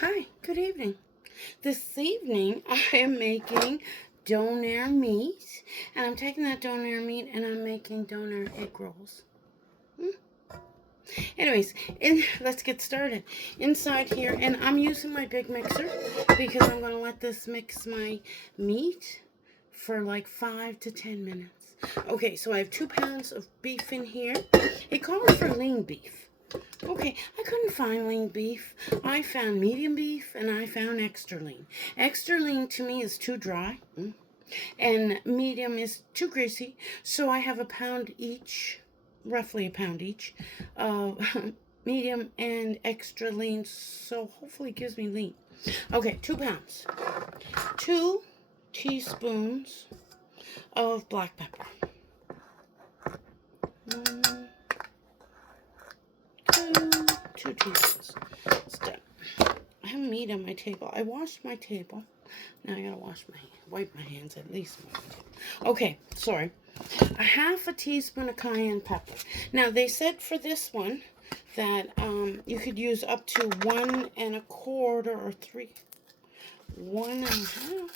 Hi, good evening. This evening I am making Donair meat, and I'm taking that Donair meat and I'm making Donair egg rolls. Anyways, let's get started. Inside here, and I'm using my big mixer because I'm going to let this mix my meat for like 5 to 10 minutes. Okay, so I have 2 pounds of beef in here. It calls for lean beef. Okay, I couldn't find lean beef. I found medium beef and I found extra lean. Extra lean to me is too dry, and medium is too greasy. So I have a pound each, roughly a pound each, of medium and extra lean. So hopefully it gives me lean. Okay, 2 pounds. 2 teaspoons of black pepper. 2 teaspoons. It's done. I have meat on my table. I washed my table. Now I gotta wipe my hands at least. Okay, sorry. A half a teaspoon of cayenne pepper. Now they said for this one that you could use up to 1 1/4 or 3, 1 1/2.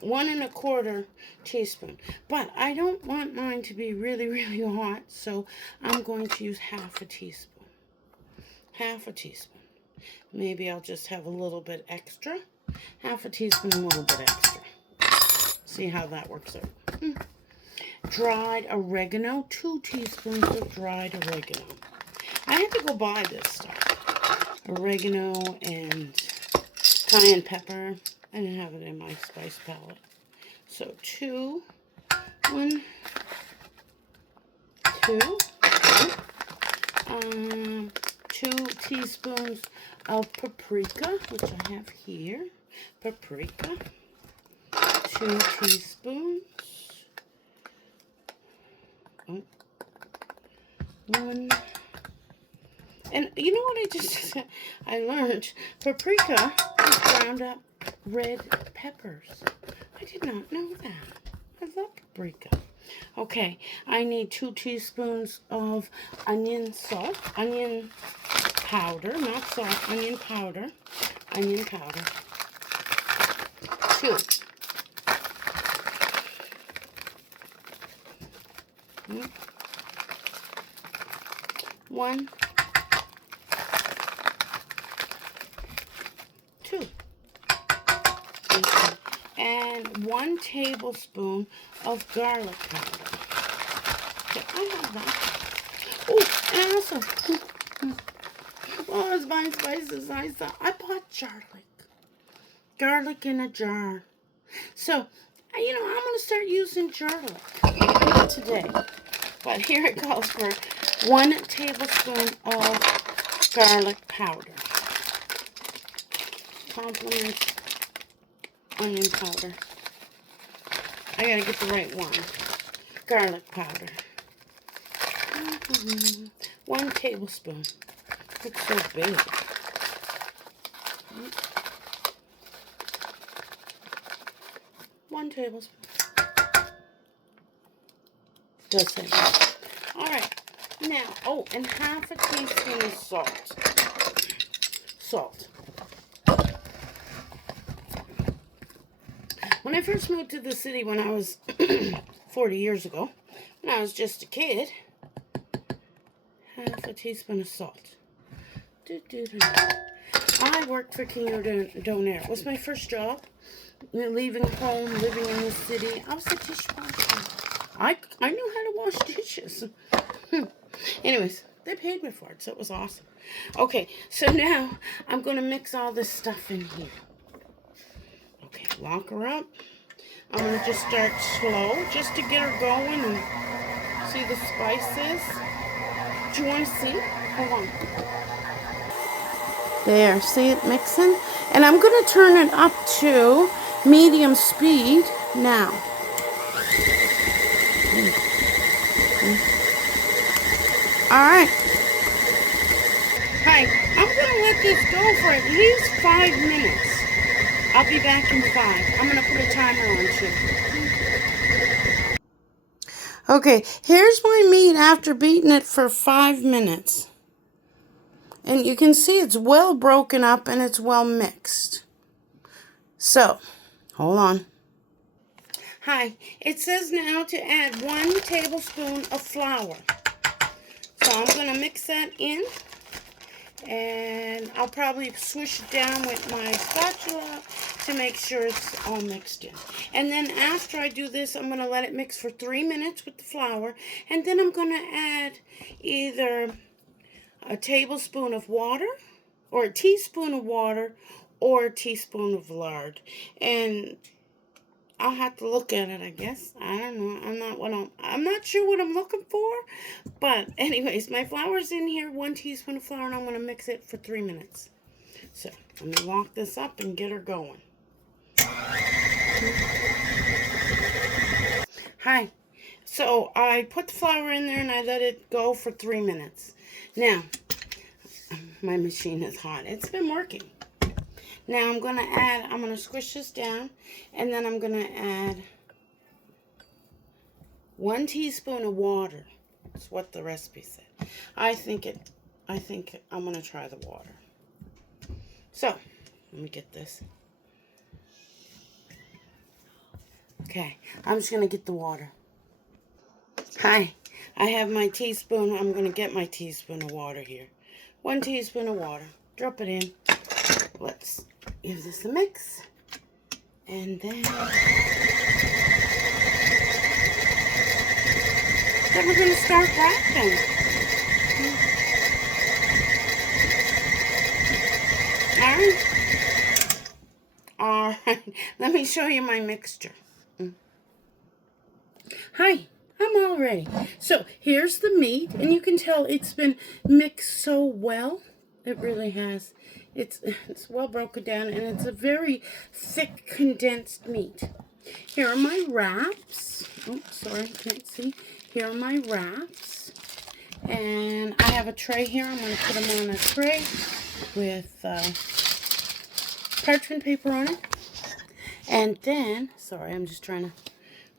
1 1/4 teaspoon, but I don't want mine to be really, really hot, so I'm going to use half a teaspoon. Half a teaspoon. Maybe I'll just have a little bit extra. Half a teaspoon, a little bit extra. See how that works out. Dried oregano. 2 teaspoons of dried oregano. I had to go buy this stuff. Oregano and cayenne pepper. I didn't have it in my spice palette. So 2, 1, 2, 2 teaspoons of paprika, which I have here. Paprika. 2 teaspoons. 1. And you know what I learned? Paprika is ground up red peppers. I did not know that. I love paprika. Okay, I need 2 teaspoons of onion powder, not salt, onion powder. 2. 1, 2. And 1 tablespoon of garlic powder. Okay, I have that. Oh, and also, while I was buying spices, I bought garlic in a jar. So, I'm going to start using garlic. Not today, but here it calls for 1 tablespoon of garlic powder. Compliments onion powder. I gotta get the right one. Garlic powder. 1 tablespoon. Looks so big. 1 tablespoon. Does say that. Alright. Now, and half a teaspoon of salt. When I first moved to the city when I was 40 years ago, when I was just a kid, half a teaspoon of salt. I worked for King Donair. It was my first job. Leaving home, living in the city. I was a dishwasher. I knew how to wash dishes. Anyways, they paid me for it, so it was awesome. Okay, so now I'm going to mix all this stuff in here. Okay, lock her up. I'm going to just start slow, just to get her going and see the spices. Do you want to see? Hold on. There, see it mixing? And I'm going to turn it up to medium speed now. Alright. Hi, I'm going to let this go for at least 5 minutes. I'll be back in 5. I'm going to put a timer on too. Okay, here's my meat after beating it for 5 minutes. And you can see it's well broken up and it's well mixed. So, hold on. Hi, it says now to add 1 tablespoon of flour. So I'm going to mix that in. And I'll probably swish it down with my spatula to make sure it's all mixed in. And then after I do this, I'm going to let it mix for 3 minutes with the flour. And then I'm going to add either a tablespoon of water or a teaspoon of water or a teaspoon of lard. And I'll have to look at it, I guess. I don't know. I'm not sure what I'm looking for. But anyways, my flour's in here, 1 teaspoon of flour, and I'm going to mix it for 3 minutes. So let me lock this up and get her going. Hi. So I put the flour in there and I let it go for 3 minutes. Now, my machine is hot. It's been working. Now I'm going to squish this down, and then I'm going to add 1 teaspoon of water. That's what the recipe said. I think I'm going to try the water. So, let me get this. Okay, I'm just going to get the water. Hi, I have my teaspoon. I'm going to get my teaspoon of water here. 1 teaspoon of water. Drop it in. Let's give this a mix. And then we're going to start wrapping. All right. Let me show you my mixture. Hi, I'm all ready. So here's the meat, and you can tell it's been mixed so well. It really has. It's well broken down, and it's a very thick, condensed meat. Here are my wraps. Oh, sorry, I can't see. Here are my wraps. And I have a tray here. I'm going to put them on a tray with parchment paper on it. And then, sorry, I'm just trying to,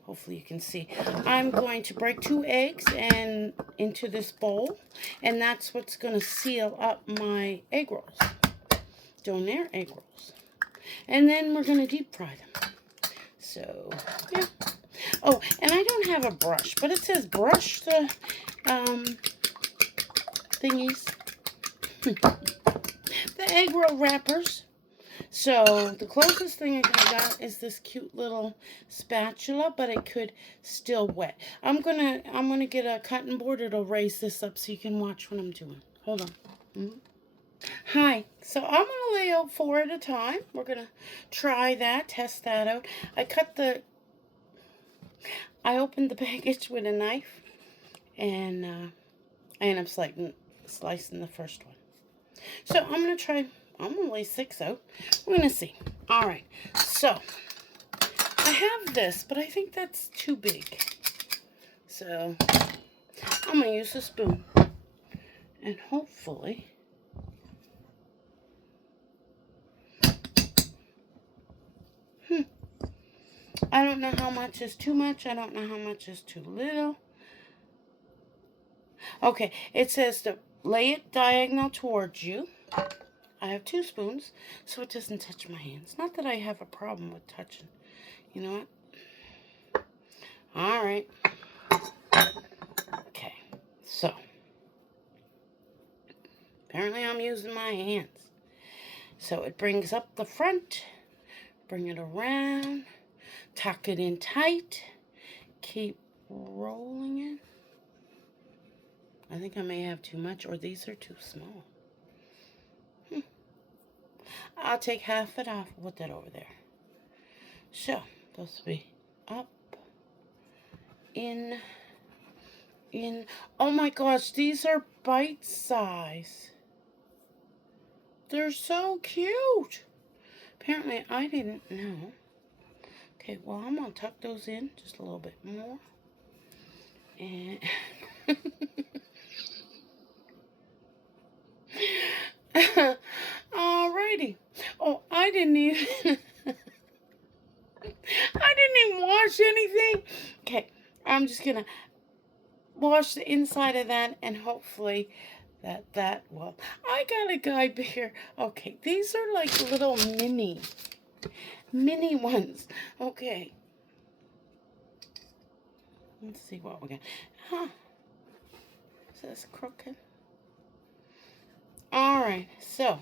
hopefully you can see. I'm going to break 2 eggs and into this bowl. And that's what's going to seal up my egg rolls. Donair egg rolls. And then we're going to deep fry them. So, yeah. Oh, and I don't have a brush, but it says brush the thingies. The egg roll wrappers. So the closest thing I got is this cute little spatula, but it could still wet. I'm gonna get a cutting board. It'll raise this up so you can watch what I'm doing. Hold on. Hi. So I'm gonna lay out 4 at a time. We're gonna try that, test that out. I opened the package with a knife, and I end up slicing the first one. So I'm gonna lay 6 out. We're gonna see. All right. So I have this, but I think that's too big. So I'm gonna use a spoon, and hopefully. I don't know how much is too much. I don't know how much is too little. Okay, it says to lay it diagonal towards you. I have 2 spoons, so it doesn't touch my hands. Not that I have a problem with touching. You know what? All right. Okay, so apparently I'm using my hands. So it brings up the front, bring it around, tuck it in tight, keep rolling it. I think I may have too much, or these are too small. I'll take half it off, put that over there. So, those will be up, in. Oh my gosh, these are bite size. They're so cute. Apparently, I didn't know. Okay, well, I'm going to tuck those in just a little bit more. And alrighty. Oh, I didn't even wash anything. Okay, I'm just gonna wash the inside of that, and hopefully Well, I got a guy bigger. Okay, these are like little mini ones. Okay. Let's see what we got. Huh. Is this crooked? Alright, so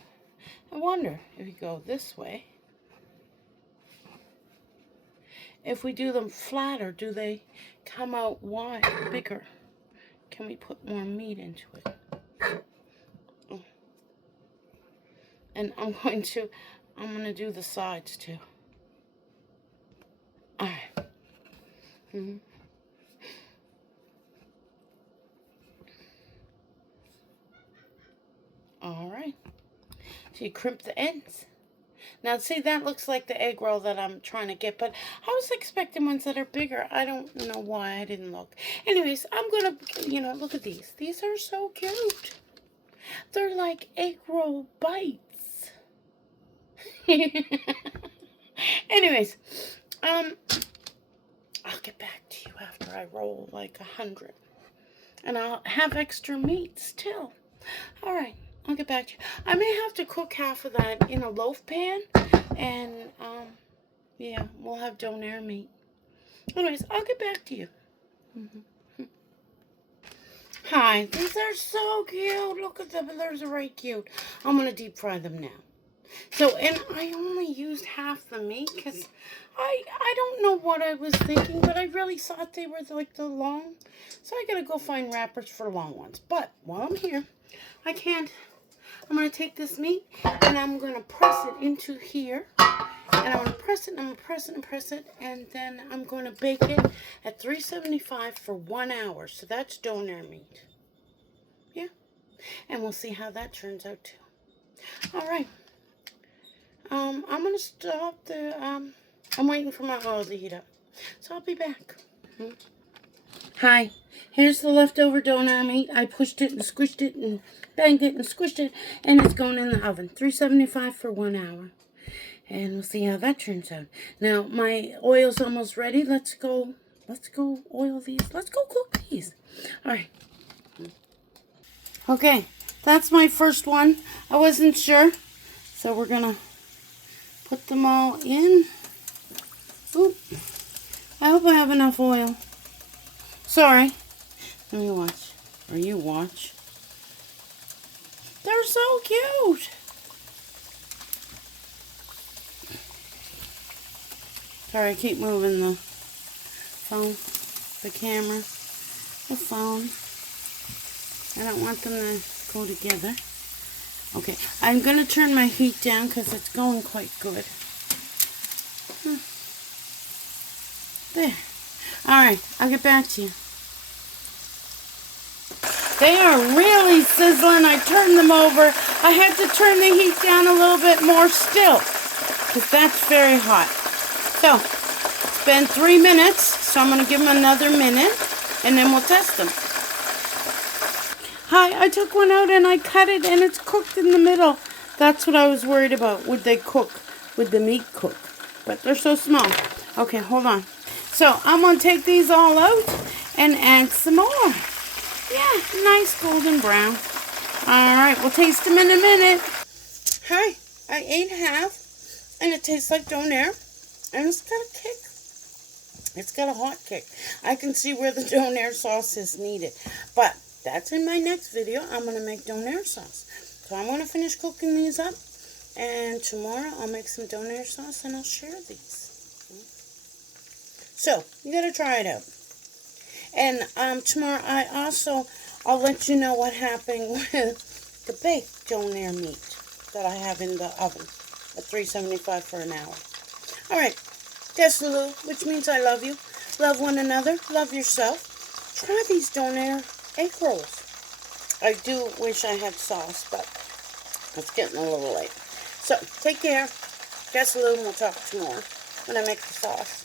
I wonder if you go this way, if we do them flatter, do they come out wide, bigger? Can we put more meat into it? And I'm going to do the sides too. Alright. Alright. So you crimp the ends. Now, see, that looks like the egg roll that I'm trying to get, but I was expecting ones that are bigger. I don't know why I didn't look. Anyways, I'm going to, look at these. These are so cute. They're like egg roll bites. Anyways, I'll get back to you after I roll like 100. And I'll have extra meat still. All right, I'll get back to you. I may have to cook half of that in a loaf pan. And, yeah, we'll have Donair meat. Anyways, I'll get back to you. Hi, these are so cute. Look at them. They're right cute. I'm going to deep fry them now. So, and I only used half the meat because I don't know what I was thinking, but I really thought they were like the long. So I got to go find wrappers for long ones. But while I'm here, I'm going to take this meat and I'm going to press it into here. And I'm going to press it, and I'm going to press it and press it. And then I'm going to bake it at 375 for 1 hour. So that's Donair meat. Yeah. And we'll see how that turns out too. All right. I'm going to stop I'm waiting for my oil to heat up. So I'll be back. Hi, here's the leftover Donair meat. I pushed it and squished it and banged it and squished it, and it's going in the oven. 375 for 1 hour. And we'll see how that turns out. Now, my oil's almost ready. Let's go oil these. Let's go cook these. All right. Okay, that's my first one. I wasn't sure. So we're going to put them all in. Oop. I hope I have enough oil. Sorry. Let me watch. Or you watch. They're so cute. Sorry, I keep moving the phone, the camera, the phone. I don't want them to go together. Okay, I'm going to turn my heat down because it's going quite good. There. Alright, I'll get back to you. They are really sizzling. I turned them over. I had to turn the heat down a little bit more still because that's very hot. So, it's been 3 minutes, so I'm going to give them another minute and then we'll test them. Hi, I took one out and I cut it and it's cooked in the middle. That's what I was worried about. Would they cook? Would the meat cook? But they're so small. Okay, hold on. So, I'm going to take these all out and add some more. Yeah, nice golden brown. Alright, we'll taste them in a minute. Hi, I ate half and it tastes like Donair. And it's got a kick. It's got a hot kick. I can see where the Donair sauce is needed. But that's in my next video. I'm going to make Donair sauce. So I'm going to finish cooking these up. And tomorrow I'll make some Donair sauce and I'll share these. So, you got to try it out. And tomorrow I'll let you know what happened with the baked Donair meat that I have in the oven at 375 for an hour. Alright, Desaloo, which means I love you. Love one another. Love yourself. Try these Donair egg rolls. I do wish I had sauce, but it's getting a little late. So, take care. Desaloo, and we'll talk tomorrow when I make the sauce.